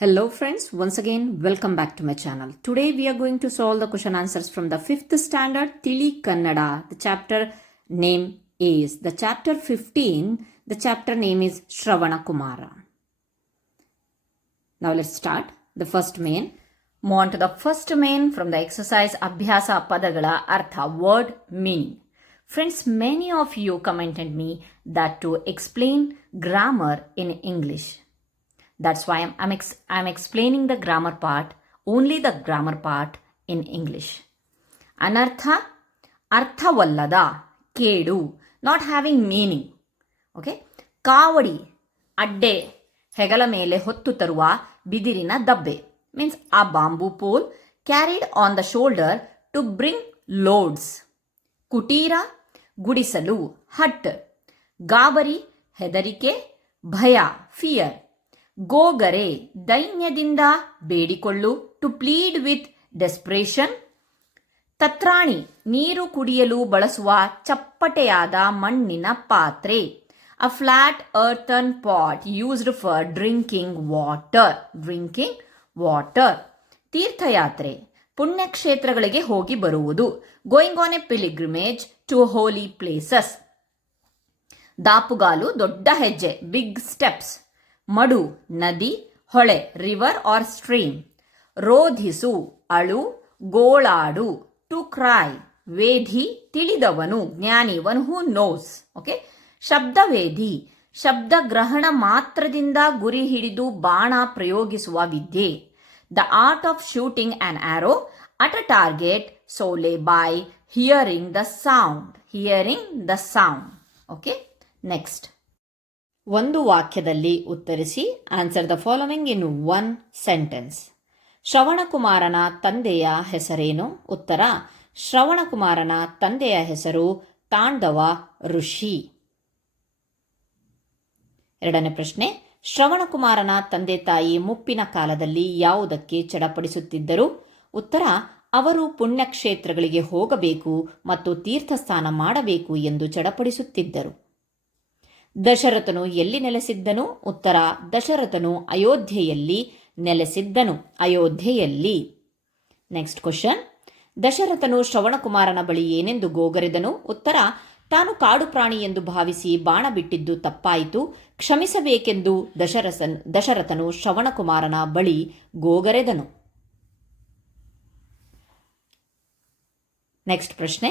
Hello friends, once again welcome back to my channel. Today we are going to solve the question answers from the 5th standard Tili Kannada. The chapter name is, the chapter 15, the chapter name is Shravana Kumara. Now let's start the first main. Move on to the first main from the exercise Abhyasa Padagala Artha, word meaning. Friends, many of you commented me that to explain grammar in English. That's why I'm explaining the grammar part, only the grammar part in English. Anartha, arthavallada, kedu, not having meaning. Okay? Kavadi, adde, hegala mele hottu taruva bidirina dabbe. Means a bamboo pole carried on the shoulder to bring loads. Kutira, gudisalu, hut. Gabari, hedarike, bhaya, fear. ಗೋಗರೆ ದೈನ್ಯದಿಂದ ಬೇಡಿಕೊಳ್ಳು, to plead with desperation. ತತ್ರಾಣಿ ನೀರು ಕುಡಿಯಲು ಬಳಸುವ ಚಪ್ಪಟೆಯಾದ ಮಣ್ಣಿನ ಪಾತ್ರೆ, a flat earthen pot used for drinking water. ತೀರ್ಥಯಾತ್ರೆ ಪುಣ್ಯಕ್ಷೇತ್ರಗಳಿಗೆ ಹೋಗಿ ಬರುವುದು, going on a pilgrimage to holy places. ದಾಪುಗಾಲು ದೊಡ್ಡ ಹೆಜ್ಜೆ, ಬಿಗ್ ಸ್ಟೆಪ್ಸ್. ಮಡು ನದಿ, ಹೊಳೆ, ರಿವರ್ ಆರ್ ಸ್ಟ್ರೀಮ್. ರೋಧಿಸು ಅಳು, ಗೋಳಾಡು, ಟು ಕ್ರೈ. ವೇದಿ ತಿಳಿದವನು, ಜ್ಞಾನಿ, ಒನ್ ಹೂ ನೋಸ್. ಓಕೆ. ಶಬ್ದವೇದಿ ಶಬ್ದಗ್ರಹಣ ಮಾತ್ರದಿಂದ ಗುರಿ ಹಿಡಿದು ಬಾಣ ಪ್ರಯೋಗಿಸುವ ವಿದ್ಯೆ. The art of shooting an arrow at a target solely by hearing the sound. Okay. Next, ಒಂದು ವಾಕ್ಯದಲ್ಲಿ ಉತ್ತರಿಸಿ. Answer the following in one sentence. ಶ್ರವಣಕುಮಾರನ ತಂದೆಯ ಹೆಸರೇನು? ಉತ್ತರ, ಶ್ರವಣಕುಮಾರನ ತಂದೆಯ ಹೆಸರು ತಾಂಡವ ಋಷಿ. ಎರಡನೇ ಪ್ರಶ್ನೆ, ಶ್ರವಣಕುಮಾರನ ತಂದೆ ತಾಯಿ ಮುಪ್ಪಿನ ಕಾಲದಲ್ಲಿ ಯಾವುದಕ್ಕೆ ಚಡಪಡಿಸುತ್ತಿದ್ದರು? ಉತ್ತರ, ಅವರು ಪುಣ್ಯಕ್ಷೇತ್ರಗಳಿಗೆ ಹೋಗಬೇಕು ಮತ್ತು ತೀರ್ಥಸ್ನಾನ ಮಾಡಬೇಕು ಎಂದು ಚಡಪಡಿಸುತ್ತಿದ್ದರು. ದಶರಥನು ಎಲ್ಲಿ ನೆಲೆಸಿದ್ದನು? ಉತ್ತರ, ದಶರಥನು ಅಯೋಧ್ಯೆಯಲ್ಲಿ ನೆಲೆಸಿದ್ದನು. ನೆಕ್ಸ್ಟ್ ಕ್ವಶನ್, ದಶರಥನು ಶ್ರವಣಕುಮಾರನ ಬಳಿ ಏನೆಂದು ಗೋಗರೆದನು? ಉತ್ತರ, ತಾನು ಕಾಡು ಪ್ರಾಣಿ ಎಂದು ಭಾವಿಸಿ ಬಾಣ ಬಿಟ್ಟಿದ್ದು ತಪ್ಪಾಯಿತು, ಕ್ಷಮಿಸಬೇಕೆಂದು ದಶರಥನು ಶ್ರವಣಕುಮಾರನ ಬಳಿ ಗೋಗರೆದನು. ನೆಕ್ಸ್ಟ್ ಪ್ರಶ್ನೆ,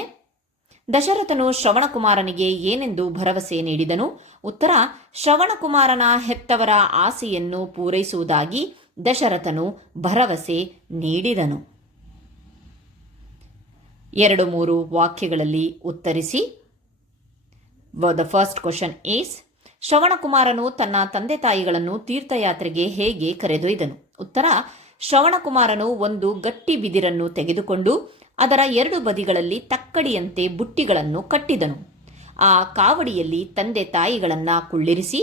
ದಶರಥನು ಶ್ರವಣಕುಮಾರನಿಗೆ ಏನೆಂದು ಭರವಸೆ ನೀಡಿದನು? ಉತ್ತರ, ಶ್ರವಣಕುಮಾರನ ಹೆತ್ತವರ ಆಸೆಯನ್ನು ಪೂರೈಸುವುದಾಗಿ ದಶರಥನು ಭರವಸೆ ನೀಡಿದನು. 2-3 ವಾಕ್ಯಗಳಲ್ಲಿ ಉತ್ತರಿಸಿ. ದ ಫಸ್ಟ್ ಕ್ವಶನ್ ಈಸ್, ಶ್ರವಣಕುಮಾರನು ತನ್ನ ತಂದೆ ತಾಯಿಗಳನ್ನು ತೀರ್ಥಯಾತ್ರೆಗೆ ಹೇಗೆ ಕರೆದೊಯ್ದನು? ಉತ್ತರ, ಶ್ರವಣಕುಮಾರನು ಒಂದು ಗಟ್ಟಿ ಬಿದಿರನ್ನು ತೆಗೆದುಕೊಂಡು ಅದರ 2 ಬದಿಗಳಲ್ಲಿ ತಕ್ಕಡಿಯಂತೆ ಬುಟ್ಟಿಗಳನ್ನು ಕಟ್ಟಿದನು. ಆ ಕಾವಡಿಯಲ್ಲಿ ತಂದೆ ತಾಯಿಗಳನ್ನು ಕುಳ್ಳಿರಿಸಿ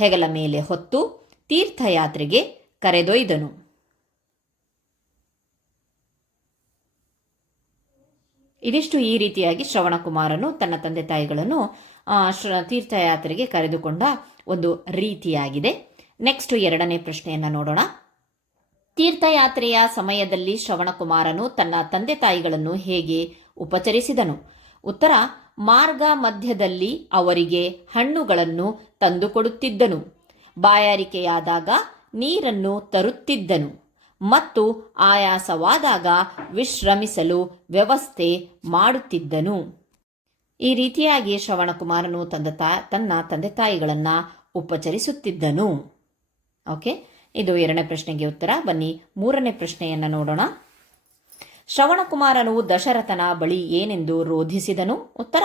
ಹೆಗಲ ಮೇಲೆ ಹೊತ್ತು ತೀರ್ಥಯಾತ್ರೆಗೆ ಕರೆದೊಯ್ದನು. ಇದಿಷ್ಟು ಈ ರೀತಿಯಾಗಿ ಶ್ರವಣಕುಮಾರನು ತನ್ನ ತಂದೆ ತಾಯಿಗಳನ್ನು ತೀರ್ಥಯಾತ್ರೆಗೆ ಕರೆದುಕೊಂಡ ಒಂದು ರೀತಿಯಾಗಿದೆ. ನೆಕ್ಸ್ಟ್ 2ನೇ ಪ್ರಶ್ನೆಯನ್ನು ನೋಡೋಣ. ತೀರ್ಥಯಾತ್ರೆಯ ಸಮಯದಲ್ಲಿ ಶ್ರವಣಕುಮಾರನು ತನ್ನ ತಂದೆ ತಾಯಿಗಳನ್ನು ಹೇಗೆ ಉಪಚರಿಸಿದನು? ಉತ್ತರ, ಮಾರ್ಗ ಮಧ್ಯದಲ್ಲಿ ಅವರಿಗೆ ಹಣ್ಣುಗಳನ್ನು ತಂದುಕೊಡುತ್ತಿದ್ದನು, ಬಾಯಾರಿಕೆಯಾದಾಗ ನೀರನ್ನು ತರುತ್ತಿದ್ದನು ಮತ್ತು ಆಯಾಸವಾದಾಗ ವಿಶ್ರಮಿಸಲು ವ್ಯವಸ್ಥೆ ಮಾಡುತ್ತಿದ್ದನು. ಈ ರೀತಿಯಾಗಿ ಶ್ರವಣಕುಮಾರನು ತನ್ನ ತಂದೆ ತಾಯಿಗಳನ್ನು ಉಪಚರಿಸುತ್ತಿದ್ದನು. ಓಕೆ, ಇದು 2ನೇ ಪ್ರಶ್ನೆಗೆ ಉತ್ತರ. ಬನ್ನಿ 3ನೇ ಪ್ರಶ್ನೆಯನ್ನು ನೋಡೋಣ. ಶ್ರವಣಕುಮಾರನು ದಶರಥನ ಬಳಿ ಏನೆಂದು ರೋಧಿಸಿದನು? ಉತ್ತರ,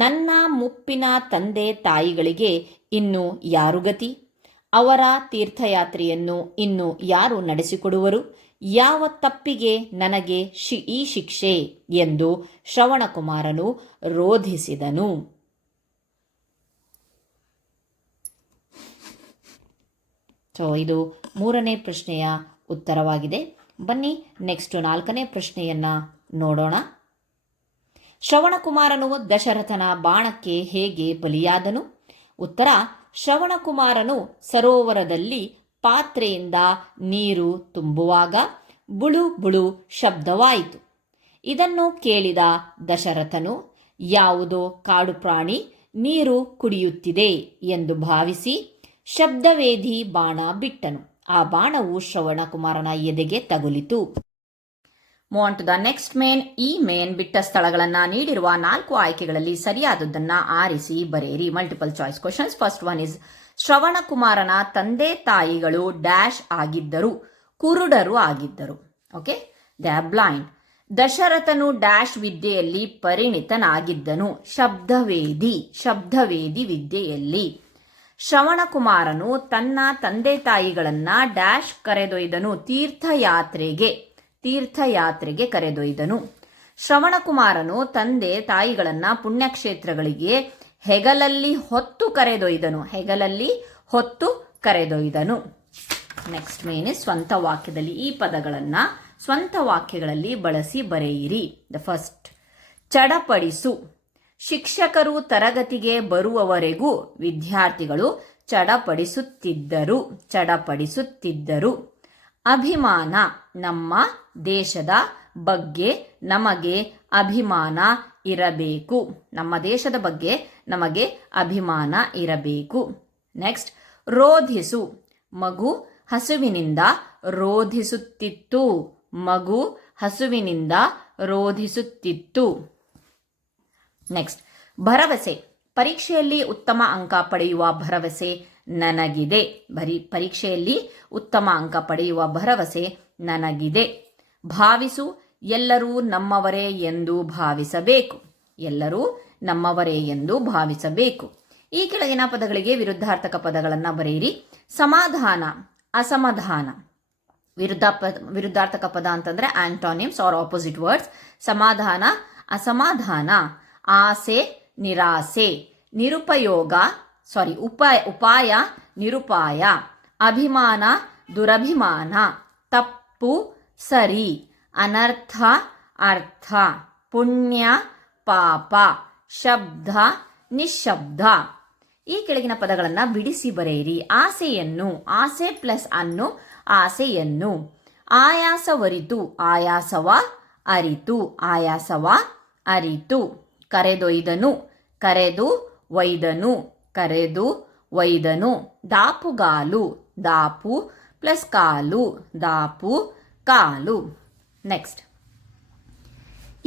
ನನ್ನ ಮುಪ್ಪಿನ ತಂದೆ ತಾಯಿಗಳಿಗೆ ಇನ್ನು ಯಾರು ಗತಿ? ಅವರ ತೀರ್ಥಯಾತ್ರೆಯನ್ನು ಇನ್ನು ಯಾರು ನಡೆಸಿಕೊಡುವರು? ಯಾವ ತಪ್ಪಿಗೆ ನನಗೆ ಈ ಶಿಕ್ಷೆ ಎಂದು ಶ್ರವಣಕುಮಾರನು ರೋಧಿಸಿದನು. ಇದು 3ನೇ ಪ್ರಶ್ನೆಯ ಉತ್ತರವಾಗಿದೆ. ಬನ್ನಿ ನೆಕ್ಸ್ಟ್ 4ನೇ ಪ್ರಶ್ನೆಯನ್ನು ನೋಡೋಣ. ಶ್ರವಣಕುಮಾರನು ದಶರಥನ ಬಾಣಕ್ಕೆ ಹೇಗೆ ಬಲಿಯಾದನು? ಉತ್ತರ, ಶ್ರವಣಕುಮಾರನು ಸರೋವರದಲ್ಲಿ ಪಾತ್ರೆಯಿಂದ ನೀರು ತುಂಬುವಾಗ ಬುಳು ಬುಳು ಶಬ್ದವಾಯಿತು. ಇದನ್ನು ಕೇಳಿದ ದಶರಥನು ಯಾವುದೋ ಕಾಡು ಪ್ರಾಣಿ ನೀರು ಕುಡಿಯುತ್ತಿದೆ ಎಂದು ಭಾವಿಸಿ ಶಬ್ದವೇದಿ ಬಾಣ ಬಿಟ್ಟನು. ಆ ಬಾಣವು ಶ್ರವಣಕುಮಾರನ ಎದೆಗೆ ತಗುಲಿತು. Move on to the next main. ಈ ಮೇನ್ ಬಿಟ್ಟ ಸ್ಥಳಗಳನ್ನು ನೀಡಿರುವ 4 ಆಯ್ಕೆಗಳಲ್ಲಿ ಸರಿಯಾದದ್ದನ್ನು ಆರಿಸಿ ಬರೆಯಿರಿ. Multiple choice questions. First one is ಶ್ರವಣಕುಮಾರನ ತಂದೆ ತಾಯಿಗಳು ಡ್ಯಾಶ್ ಆಗಿದ್ದರು, ಕುರುಡರು ಆಗಿದ್ದರು. Okay, they are blind. ದಶರಥನು ಡ್ಯಾಶ್ ವಿದ್ಯೆಯಲ್ಲಿ ಪರಿಣಿತನಾಗಿದ್ದನು, ಶಬ್ದವೇದಿ ವಿದ್ಯೆಯಲ್ಲಿ. ಶ್ರವಣಕುಮಾರನು ತನ್ನ ತಂದೆ ತಾಯಿಗಳನ್ನ ಡ್ಯಾಶ್ ಕರೆದೊಯ್ದನು, ತೀರ್ಥಯಾತ್ರೆಗೆ ಕರೆದೊಯ್ದನು. ಶ್ರವಣಕುಮಾರನು ತಂದೆ ತಾಯಿಗಳನ್ನ ಪುಣ್ಯಕ್ಷೇತ್ರಗಳಿಗೆ ಹೆಗಲಲ್ಲಿ ಹೊತ್ತು ಕರೆದೊಯ್ದನು. ನೆಕ್ಸ್ಟ್ ಮೇನ್ ಸ್ವಂತ ವಾಕ್ಯದಲ್ಲಿ ಈ ಪದಗಳನ್ನ ಸ್ವಂತ ವಾಕ್ಯಗಳಲ್ಲಿ ಬಳಸಿ ಬರೆಯಿರಿ. ದ ಫಸ್ಟ್, ಚಡಪಡಿಸು. ಶಿಕ್ಷಕರು ತರಗತಿಗೆ ಬರುವವರೆಗೂ ವಿದ್ಯಾರ್ಥಿಗಳು ಚಡಪಡಿಸುತ್ತಿದ್ದರು. ಅಭಿಮಾನ. ನಮ್ಮ ದೇಶದ ಬಗ್ಗೆ ನಮಗೆ ಅಭಿಮಾನ ಇರಬೇಕು. ನೆಕ್ಸ್ಟ್, ರೋಧಿಸು. ಮಗು ಹಸುವಿನಿಂದ ರೋಧಿಸುತ್ತಿತ್ತು. ನೆಕ್ಸ್ಟ್, ಭರವಸೆ. ಪರೀಕ್ಷೆಯಲ್ಲಿ ಉತ್ತಮ ಅಂಕ ಪಡೆಯುವ ಭರವಸೆ ನನಗಿದೆ. ಭಾವಿಸು. ಎಲ್ಲರೂ ನಮ್ಮವರೇ ಎಂದು ಭಾವಿಸಬೇಕು. ಈ ಕೆಳಗಿನ ಪದಗಳಿಗೆ ವಿರುದ್ಧಾರ್ಥಕ ಪದಗಳನ್ನು ಬರೆಯಿರಿ. ಸಮಾಧಾನ, ಅಸಮಾಧಾನ. ವಿರುದ್ಧಾರ್ಥಕ ಪದ ಅಂತಂದ್ರೆ ಆಂಟೋನಿಮ್ಸ್ ಆರ್ ಆಪೋಸಿಟ್ ವರ್ಡ್ಸ್. ಸಮಾಧಾನ, ಅಸಮಾಧಾನ. ಆಸೆ, ನಿರಾಸೆ. ಉಪಾಯ, ನಿರುಪಾಯ. ಅಭಿಮಾನ, ದುರಭಿಮಾನ. ತಪ್ಪು, ಸರಿ. ಅನರ್ಥ, ಅರ್ಥ. ಪುಣ್ಯ, ಪಾಪ. ಶಬ್ದ, ನಿಶ್ಶಬ್ದ. ಈ ಕೆಳಗಿನ ಪದಗಳನ್ನು ಬಿಡಿಸಿ ಬರೆಯಿರಿ. ಆಸೆಯನ್ನು, ಆಸೆ ಪ್ಲಸ್ ಅನ್ನು, ಆಸೆಯನ್ನು. ಆಯಾಸವರಿತು, ಆಯಾಸವ ಅರಿತು. ಕರೆದೊಯ್ದನು, ಕರೆದು ಒಯ್ದನು. ದಾಪುಗಾಲು, ದಾಪು ಪ್ಲಸ್ ಕಾಲು, ಕಾಲು. ನೆಕ್ಸ್ಟ್,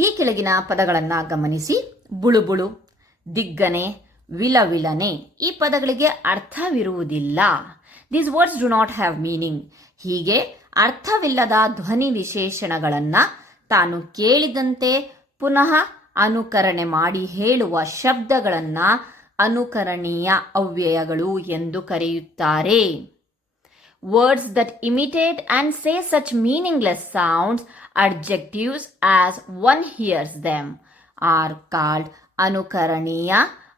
ಈ ಕೆಳಗಿನ ಪದಗಳನ್ನು ಗಮನಿಸಿ. ಬುಳುಬುಳು, ದಿಗ್ಗನೆ, ವಿಲವಿಲನೆ. ಈ ಪದಗಳಿಗೆ ಅರ್ಥವಿರುವುದಿಲ್ಲ. These words do not have meaning. ಹೀಗೆ ಅರ್ಥವಿಲ್ಲದ ಧ್ವನಿ ವಿಶೇಷಣಗಳನ್ನು ತಾನು ಕೇಳಿದಂತೆ ಪುನಃ ಅನುಕರಣೆ ಮಾಡಿ ಹೇಳುವ ಶಬ್ದಗಳನ್ನು ಅನುಕರಣೀಯ ಅವ್ಯಯಗಳು ಎಂದು ಕರೆಯುತ್ತಾರೆ. Words that imitate and say such meaningless sounds, adjectives, as one hears them, are called ಅನುಕರಣೀಯ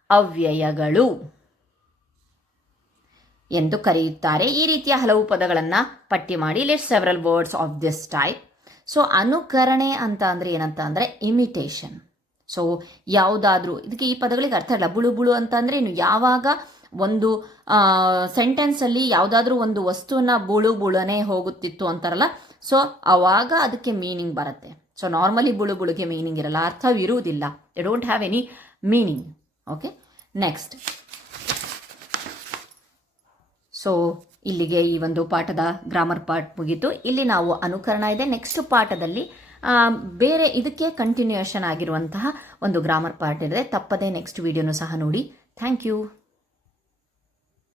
ಅವ್ಯಯಗಳು ಎಂದು ಕರೆಯುತ್ತಾರೆ. ಈ ರೀತಿಯ ಹಲವು ಪದಗಳನ್ನು ಪಟ್ಟಿ ಮಾಡಿ. List several words of this type. So ಅನುಕರಣೆ ಅಂತ ಅಂದರೆ ಏನಂತ ಅಂದರೆ ಇಮಿಟೇಷನ್. ಸೊ ಯಾವುದಾದ್ರೂ ಇದಕ್ಕೆ ಈ ಪದಗಳಿಗೆ ಅರ್ಥ ಇಲ್ಲ. ಬುಳು ಅಂತ ಅಂದರೆ ಇನ್ನು ಯಾವಾಗ ಒಂದು ಸೆಂಟೆನ್ಸಲ್ಲಿ ಯಾವುದಾದ್ರೂ ಒಂದು ವಸ್ತುವನ್ನ ಬುಳುನೆ ಹೋಗುತ್ತಿತ್ತು ಅಂತಾರಲ್ಲ, ಸೊ ಅವಾಗ ಅದಕ್ಕೆ ಮೀನಿಂಗ್ ಬರುತ್ತೆ. ಸೊ ನಾರ್ಮಲಿ ಬುಳುಗೆ ಮೀನಿಂಗ್ ಇರಲ್ಲ, ಅರ್ಥವಿರುವುದಿಲ್ಲ. They don't have any meaning. Okay, next. So ಇಲ್ಲಿಗೆ ಈ ಒಂದು ಪಾಠದ ಗ್ರಾಮರ್ ಪಾರ್ಟ್ ಮುಗೀತು. ಇಲ್ಲಿ ನಾವು ಅನುಕರಣ ಇದೆ. ನೆಕ್ಸ್ಟ್ ಪಾಠದಲ್ಲಿ ಬೇರೆ ಇದಕ್ಕೆ ಕಂಟಿನ್ಯೂಯೇಷನ್ ಆಗಿರುವಂತಹ ಒಂದು ಗ್ರಾಮರ್ ಪಾರ್ಟ್ ಇದೆ. ತಪ್ಪದೆ ನೆಕ್ಸ್ಟ್ ವಿಡಿಯೋನು ಸಹ ನೋಡಿ. Thank you.